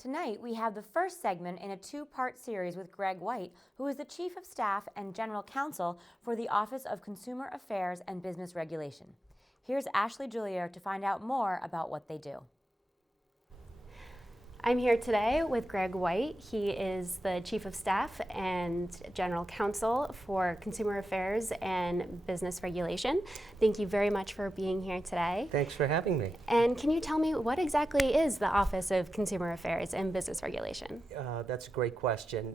Tonight, we have the first segment in a two-part series with Greg White, who is the Chief of Staff and General Counsel for the Office of Consumer Affairs and Business Regulation. Here's Ashley Julier to find out more about what they do. I'm here today with Greg White. He is the Chief of Staff and General Counsel for Consumer Affairs and Business Regulation. Thank you very much for being here today. Thanks for having me. And can you tell me what exactly is the Office of Consumer Affairs and Business Regulation? That's a great question.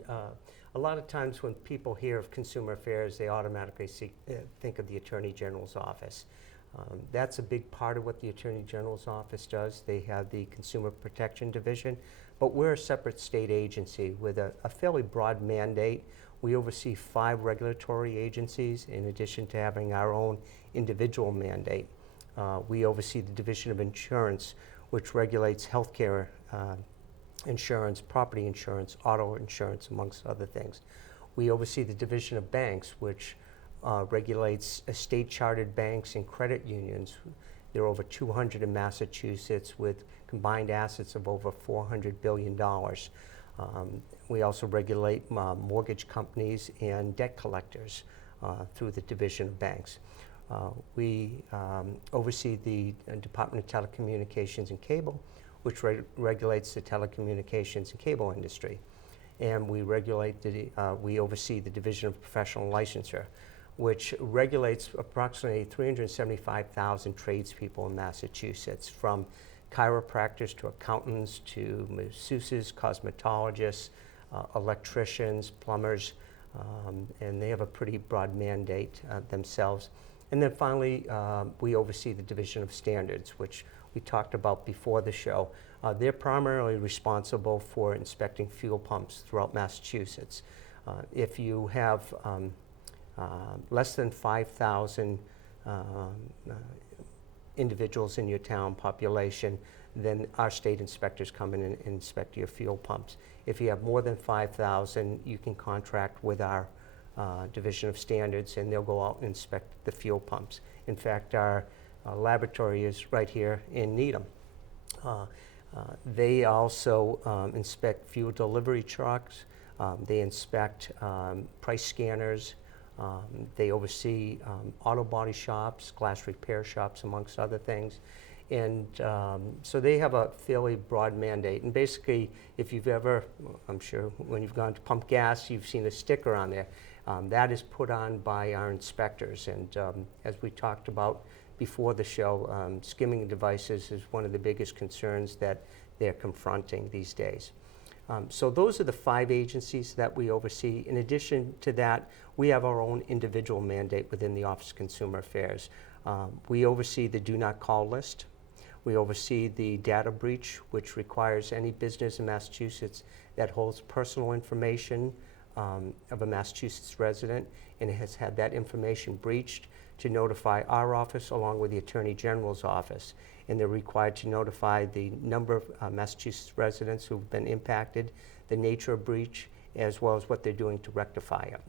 A lot of times when people hear of consumer affairs, they automatically think of the Attorney General's office. That's a big part of what the Attorney General's office does. They have the Consumer Protection Division, but we're a separate state agency with a fairly broad mandate. We oversee 5 regulatory agencies in addition to having our own individual mandate. We oversee the Division of Insurance, which regulates healthcare insurance, property insurance, auto insurance, amongst other things. We oversee the Division of Banks, which regulates state-chartered banks and credit unions. There are over 200 in Massachusetts with combined assets of over $400 billion. We also regulate mortgage companies and debt collectors through the Division of Banks. We oversee the Department of Telecommunications and Cable, which regulates the telecommunications and cable industry. And we oversee the Division of Professional Licensure, which regulates approximately 375,000 tradespeople in Massachusetts, from chiropractors to accountants to masseuses, cosmetologists, electricians, plumbers, and they have a pretty broad mandate themselves. And then finally, we oversee the Division of Standards, which we talked about before the show. They're primarily responsible for inspecting fuel pumps throughout Massachusetts. If you have less than 5,000 individuals in your town population, then our state inspectors come in and inspect your fuel pumps. If you have more than 5,000, you can contract with our Division of Standards, and they'll go out and inspect the fuel pumps. In fact, our laboratory is right here in Needham. They also inspect fuel delivery trucks. They inspect price scanners. They oversee auto body shops, glass repair shops, amongst other things. And so they have a fairly broad mandate. And basically, if you've ever, I'm sure when you've gone to pump gas, you've seen a sticker on there. That is put on by our inspectors. And as we talked about before the show, skimming devices is one of the biggest concerns that they're confronting these days. So those are the 5 agencies that we oversee. In addition to that, we have our own individual mandate within the Office of Consumer Affairs. We oversee the Do Not Call list. We oversee the data breach, which requires any business in Massachusetts that holds personal information of a Massachusetts resident and has had that information breached to notify our office along with the Attorney General's office. And they're required to notify the number of Massachusetts residents who've been impacted, the nature of breach, as well as what they're doing to rectify it.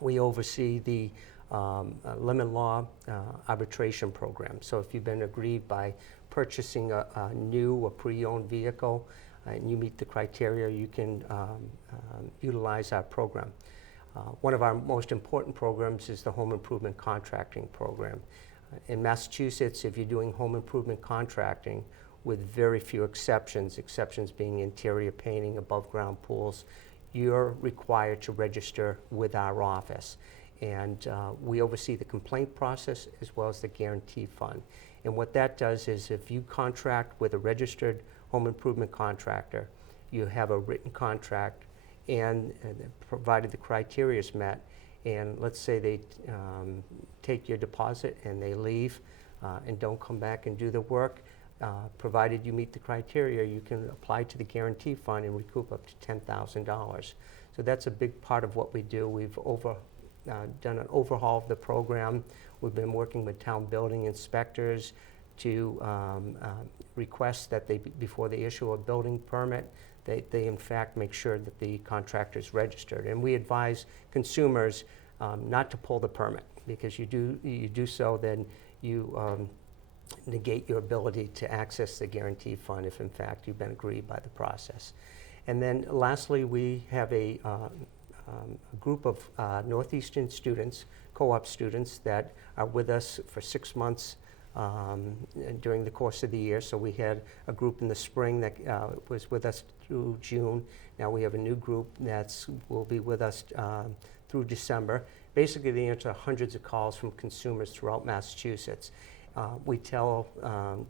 We oversee the lemon law arbitration program. So if you've been aggrieved by purchasing a new or pre-owned vehicle and you meet the criteria, you can utilize our program. One of our most important programs is the Home Improvement Contracting Program. In Massachusetts, if you're doing home improvement contracting, with very few exceptions being interior painting, above ground pools, you're required to register with our office. And we oversee the complaint process as well as the guarantee fund. And what that does is, if you contract with a registered home improvement contractor, you have a written contract, and provided the criteria is met, and let's say they take your deposit and they leave and don't come back and do the work, provided you meet the criteria, you can apply to the guarantee fund and recoup up to $10,000. So that's a big part of what we do. We've done an overhaul of the program. We've been working with town building inspectors to request that before they issue a building permit, they in fact make sure that the contractor is registered. And we advise consumers not to pull the permit, because you do so, then you negate your ability to access the guarantee fund if in fact you've been aggrieved by the process. And then lastly, we have a group of Northeastern students, co-op students, that are with us for 6 months during the course of the year. So we had a group in the spring that was with us through June. Now we have a new group that will be with us through December. Basically, they answer hundreds of calls from consumers throughout Massachusetts. We tell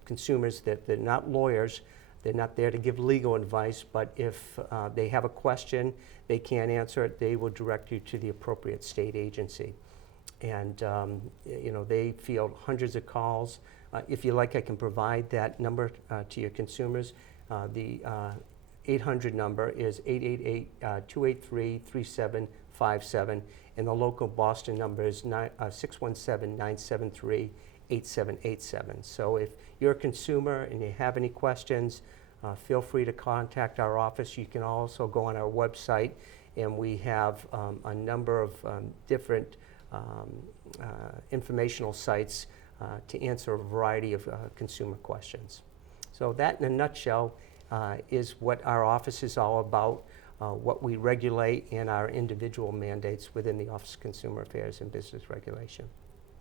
consumers that they're not lawyers, they're not there to give legal advice, but if they have a question, they can't answer it, they will direct you to the appropriate state agency. And you know, they field hundreds of calls. If you like, I can provide that number to your consumers. The 800 number is 888-283-3757, and the local Boston number is 617-973-8787. So if you're a consumer and you have any questions, feel free to contact our office. You can also go on our website, and we have a number of different informational sites to answer a variety of consumer questions. So that in a nutshell is what our office is all about, what we regulate, and our individual mandates within the Office of Consumer Affairs and Business Regulation.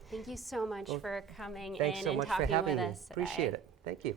Thank you so much for coming Thanks in so and much for talking having with me. us today. Appreciate it. Thank you.